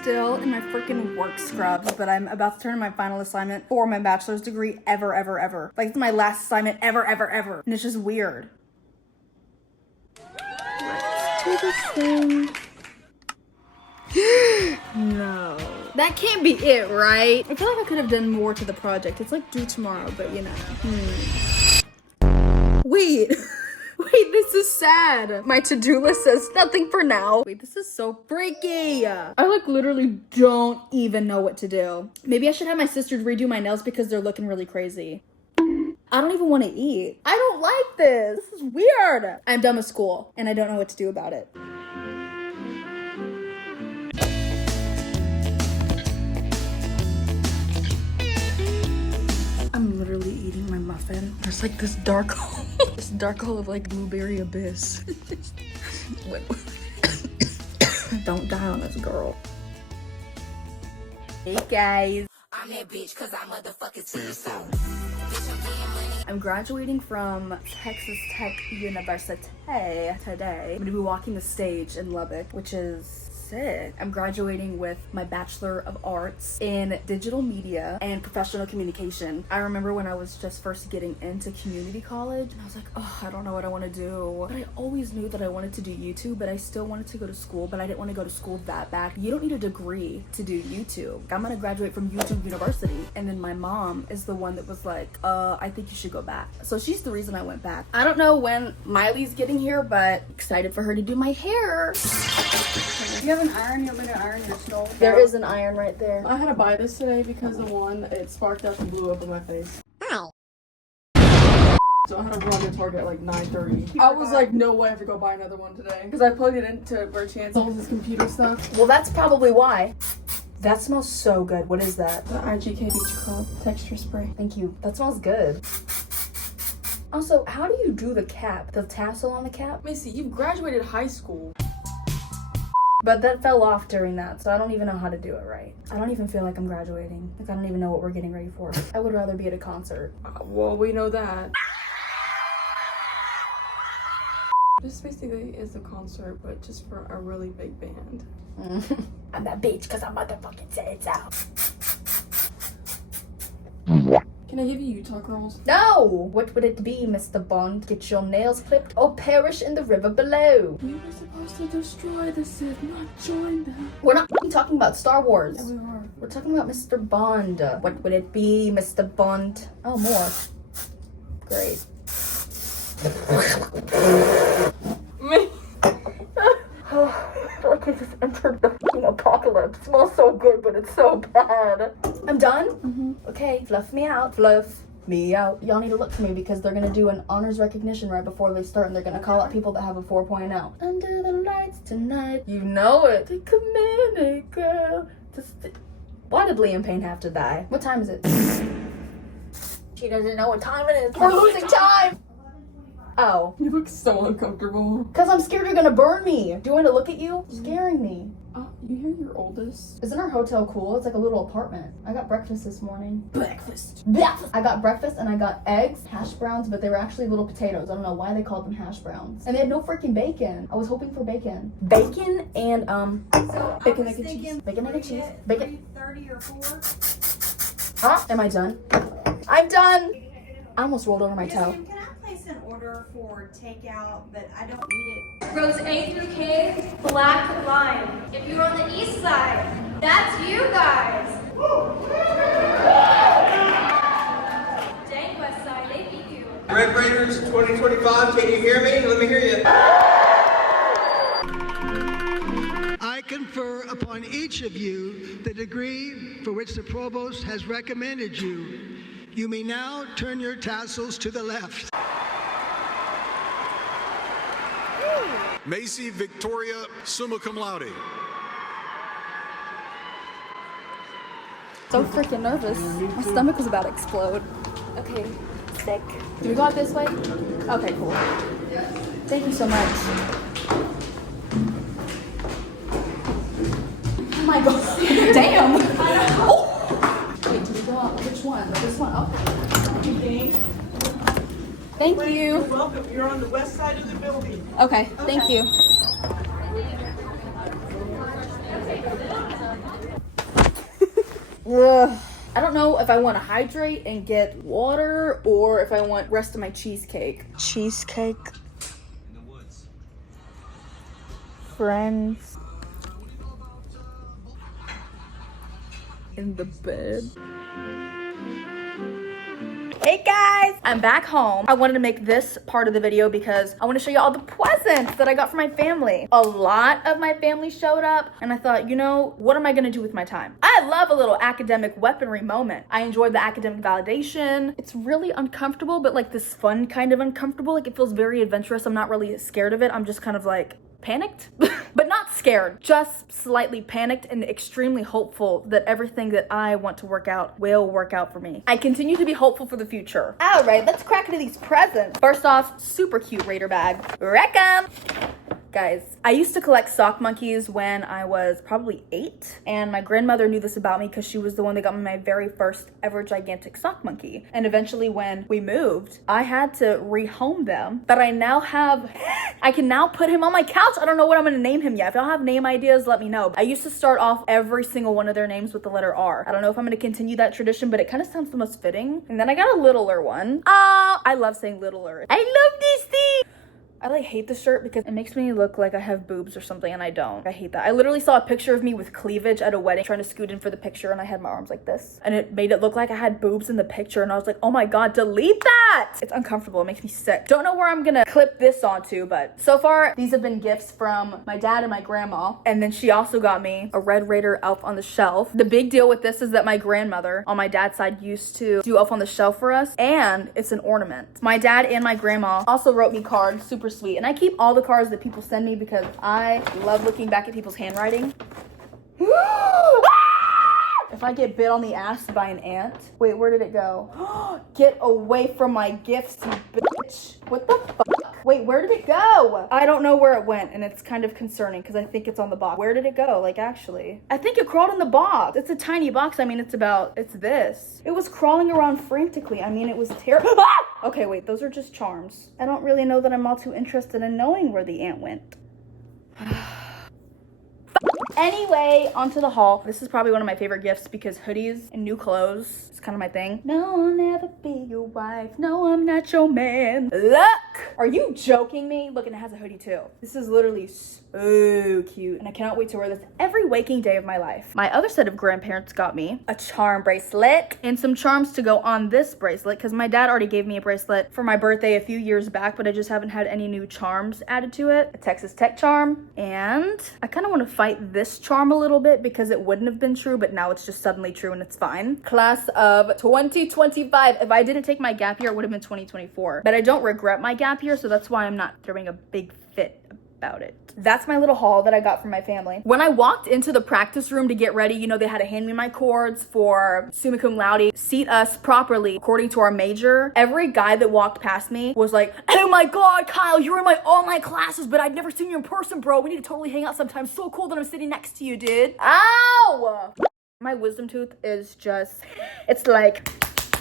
still in my freaking work scrubs, but I'm about to turn in my final assignment for my bachelor's degree ever. Like, it's my last assignment ever. And it's just weird. Let's do this thing. No. That can't be it, right? I feel like I could have done more to the project. It's like due tomorrow, but you know. Wait. Wait, this is sad. My to-do list says nothing for now. Wait, this is so freaky. I like literally don't even know what to do. Maybe I should have my sister redo my nails because they're looking really crazy. I don't even want to eat. I don't like this. This is weird. I'm done with school and I don't know what to do about it. I'm literally eating my muffin. There's like this dark hole. This dark hole of like blueberry abyss. Don't die on us, girl. Hey guys. I'm that bitch cause I motherfucking see so. I'm graduating from Texas Tech University today. I'm gonna be walking the stage in Lubbock, which is sick. I'm graduating with my Bachelor of Arts in Digital Media and Professional Communication. I remember when I was just first getting into community college and I was like, oh, I don't know what I want to do. But I always knew that I wanted to do YouTube, but I still wanted to go to school, but I didn't want to go to school that bad. You don't need a degree to do YouTube. I'm gonna graduate from YouTube University. And then my mom is the one that was like, I think you should go back. So she's the reason I went back. I don't know when Miley's getting here, but excited for her to do my hair. You have an iron? You want me to iron your stove? There is an iron right there. I had to buy this today because the one, it sparked up and blew up in my face. Ow. So I had to run to Target at like 9:30. I was like, no way I have to go buy another one today. Because I plugged it into where Chance sells his computer stuff. Well, that's probably why. That smells so good. What is that? The IGK Beach Club texture spray. Thank you. That smells good. Also, how do you do the cap? The tassel on the cap? Missy, you graduated high school. But that fell off during that, so I don't even know how to do it right. I don't even feel like I'm graduating. Like, I don't even know what we're getting ready for. I would rather be at a concert. Well, we know that. This basically is a concert, but just for a really big band. I'm that bitch because I motherfucking said so. Can I give you Utah girls? No! What would it be, Mr. Bond? Get your nails clipped or perish in the river below? We were supposed to destroy the Sith, not join them. We're not talking about Star Wars. Yeah, we are. We're talking about Mr. Bond. What would it be, Mr. Bond? Oh, more. Great. Me. I feel like I just entered the fucking apocalypse. It smells so good, but it's so bad. I'm done? Mm-hmm. Okay, fluff me out. Fluff me out. Y'all need to look for me because they're gonna do an honors recognition right before they start and they're gonna call out people that have a 4.0. Under the lights tonight. You know it. Take a minute, girl. Why did Liam Payne have to die? What time is it? She doesn't know what time it is. We're losing time! Oh. You look so uncomfortable. Because I'm scared you're gonna burn me. Do you want to look at you? Scaring me. You hear your oldest? Isn't our hotel cool? It's like a little apartment. I got breakfast this morning. Breakfast. I got breakfast and I got eggs, hash browns, but they were actually little potatoes. I don't know why they called them hash browns. And they had no freaking bacon. I was hoping for bacon. Bacon and So bacon, I was egg, and cheese. thinking Bacon, egg, and cheese. Bacon. 3:30 or 4. Huh? Am I done? I'm done. I almost rolled over my toe. Can I place an order for takeout, but I don't need it? Rows A through K, black line. If you're on the east side, that's you guys. Dang west side, they beat you. Red Raiders 2025, can you hear me? Let me hear you. I confer upon each of you the degree for which the provost has recommended you. You may now turn your tassels to the left. Macy Victoria, summa cum laude. So freaking nervous. My stomach was about to explode. Okay, sick. Do we go out this way? Okay, cool. Thank you so much. Oh my god. Damn. Oh. Wait, do we go out? Which one? This one? Oh. Thank you. You're welcome. You're on the west side of the building. Okay, thank you. Ugh. I don't know if I want to hydrate and get water or if I want rest of my cheesecake. Cheesecake. Friends. In the bed. Hey guys, I'm back home. I wanted to make this part of the video because I want to show you all the presents that I got for my family. A lot of my family showed up and I thought, you know, what am I going to do with my time? I love a little academic weaponry moment. I enjoyed the academic validation. It's really uncomfortable, but like this fun kind of uncomfortable. Like it feels very adventurous. I'm not really scared of it. I'm just kind of like panicked, but not scared, just slightly panicked and extremely hopeful that everything that I want to work out will work out for me. I continue to be hopeful for the future. All right, let's crack into these presents. First off, super cute Raider bag. Wreck 'em. Guys, I used to collect sock monkeys when I was probably 8, and my grandmother knew this about me because she was the one that got me my very first ever gigantic sock monkey. And eventually when we moved, I had to rehome them, but I can now put him on my couch. I don't know what I'm gonna name him yet. If y'all have name ideas, let me know. I used to start off every single one of their names with the letter R. I don't know if I'm gonna continue that tradition, but it kind of sounds the most fitting. And then I got a littler one. I love saying littler. I love this thing. I like hate this shirt because it makes me look like I have boobs or something and I don't. I hate that. I literally saw a picture of me with cleavage at a wedding trying to scoot in for the picture and I had my arms like this. And it made it look like I had boobs in the picture and I was like, oh my God, delete that! It's uncomfortable, it makes me sick. Don't know where I'm gonna clip this onto, but so far these have been gifts from my dad and my grandma. And then she also got me a Red Raider Elf on the Shelf. The big deal with this is that my grandmother on my dad's side used to do Elf on the Shelf for us and it's an ornament. My dad and my grandma also wrote me cards, super sweet. And I keep all the cards that people send me because I love looking back at people's handwriting. If I get bit on the ass by an ant. Wait, where did it go? Get away from my gifts, you bitch. What the fuck? Wait, where did it go? I don't know where it went and it's kind of concerning because I think it's on the box. Where did it go? Like actually, I think it crawled in the box. It's a tiny box. I mean, it's this. It was crawling around frantically. I mean, it was terrible. Okay, wait, those are just charms. I don't really know that I'm all too interested in knowing where the ant went. Anyway, onto the haul. This is probably one of my favorite gifts because hoodies and new clothes is kind of my thing. No, I'll never be your wife. No, I'm not your man. Look! Are you joking me? Look, and it has a hoodie too. This is literally so cute. And I cannot wait to wear this every waking day of my life. My other set of grandparents got me a charm bracelet and some charms to go on this bracelet because my dad already gave me a bracelet for my birthday a few years back, but I just haven't had any new charms added to it. A Texas Tech charm. And I kind of want to fight this charm a little bit because it wouldn't have been true, but now it's just suddenly true and it's fine. Class of 2025. If I didn't take my gap year, it would have been 2024. But I don't regret my gap year, so that's why I'm not throwing a big fit about it. That's my little haul that I got from my family. When I walked into the practice room to get ready, you know, they had to hand me my cords for summa cum laude, seat us properly according to our major. Every guy that walked past me was like, oh my God, Kyle, you're in my online classes, but I've never seen you in person, bro. We need to totally hang out sometime. So cool that I'm sitting next to you, dude. Ow! My wisdom tooth is just, it's like...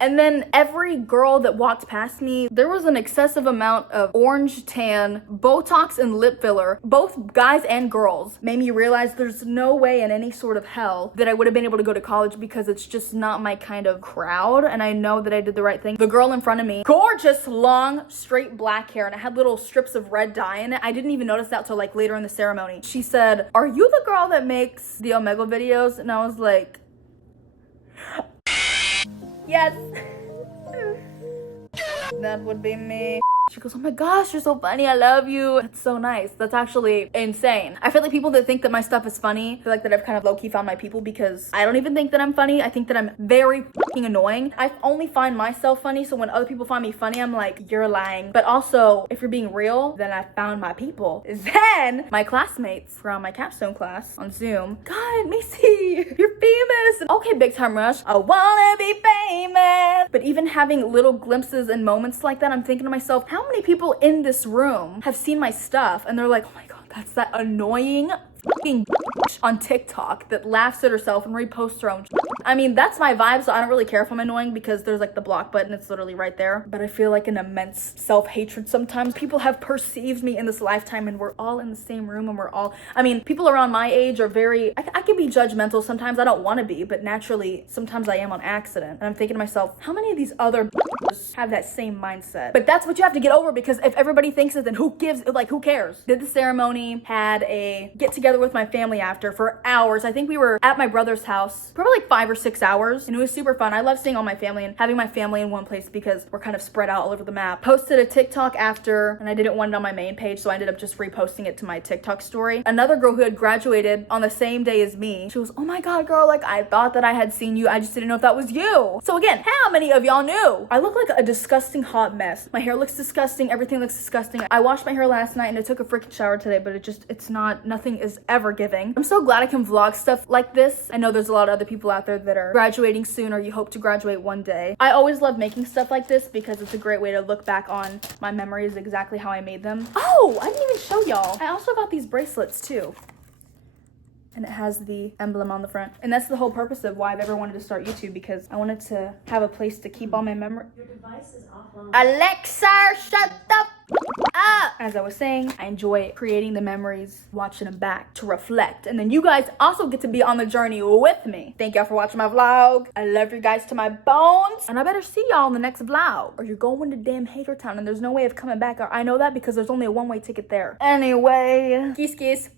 And then every girl that walked past me, there was an excessive amount of orange tan, Botox, and lip filler. Both guys and girls made me realize there's no way in any sort of hell that I would have been able to go to college because it's just not my kind of crowd. And I know that I did the right thing. The girl in front of me, gorgeous, long, straight black hair, and it had little strips of red dye in it. I didn't even notice that till like later in the ceremony. She said, "Are you the girl that makes the Omegle videos?" And I was like, yes. That would be me. She goes, oh my gosh, you're so funny. I love you. That's so nice. That's actually insane. I feel like people that think that my stuff is funny, feel like that I've kind of low-key found my people because I don't even think that I'm funny. I think that I'm very fucking annoying. I only find myself funny. So when other people find me funny, I'm like, you're lying. But also, if you're being real, then I found my people. Then my classmates from my capstone class on Zoom, God, Macy, you're famous. And okay, Big Time Rush, I wanna be famous. But even having little glimpses and moments like that, I'm thinking to myself, how many people in this room have seen my stuff and they're like, oh my God, that's that annoying fucking on TikTok that laughs at herself and reposts her own. I mean, that's my vibe, so I don't really care if I'm annoying because there's like the block button, it's literally right there. But I feel like an immense self-hatred sometimes. People have perceived me in this lifetime and we're all in the same room and we're all, I mean, people around my age are very, I can be judgmental sometimes. I don't want to be, but naturally, sometimes I am on accident. And I'm thinking to myself, how many of these other have that same mindset? But that's what you have to get over, because if everybody thinks it, then who cares? Did the ceremony, had a get together with my family after for hours. I think we were at my brother's house, probably like 5 or 6 hours, and it was super fun. I love seeing all my family and having my family in one place because we're kind of spread out all over the map. Posted a TikTok after, and I didn't want it on my main page, so I ended up just reposting it to my TikTok story. Another girl who had graduated on the same day as me, she was, oh my god, girl, like I thought that I had seen you, I just didn't know if that was you. So again, how many of y'all knew? I look like a disgusting hot mess. My hair looks disgusting, everything looks disgusting. I washed my hair last night and I took a freaking shower today, but it's not, nothing is ever giving. I'm so glad I can vlog stuff like this. I know there's a lot of other people out there that are graduating soon, or you hope to graduate one day. I always love making stuff like this because it's a great way to look back on my memories, exactly how I made them. Oh, I didn't even show y'all. I also got these bracelets too. And it has the emblem on the front. And that's the whole purpose of why I've ever wanted to start YouTube, because I wanted to have a place to keep all my memories. Your device is offline. Alexa, shut the up! As I was saying, I enjoy creating the memories, watching them back to reflect. And then you guys also get to be on the journey with me. Thank y'all for watching my vlog. I love you guys to my bones. And I better see y'all in the next vlog, or you're going to damn Hater Town and there's no way of coming back. I know that because there's only a one-way ticket there. Anyway, kiss kiss.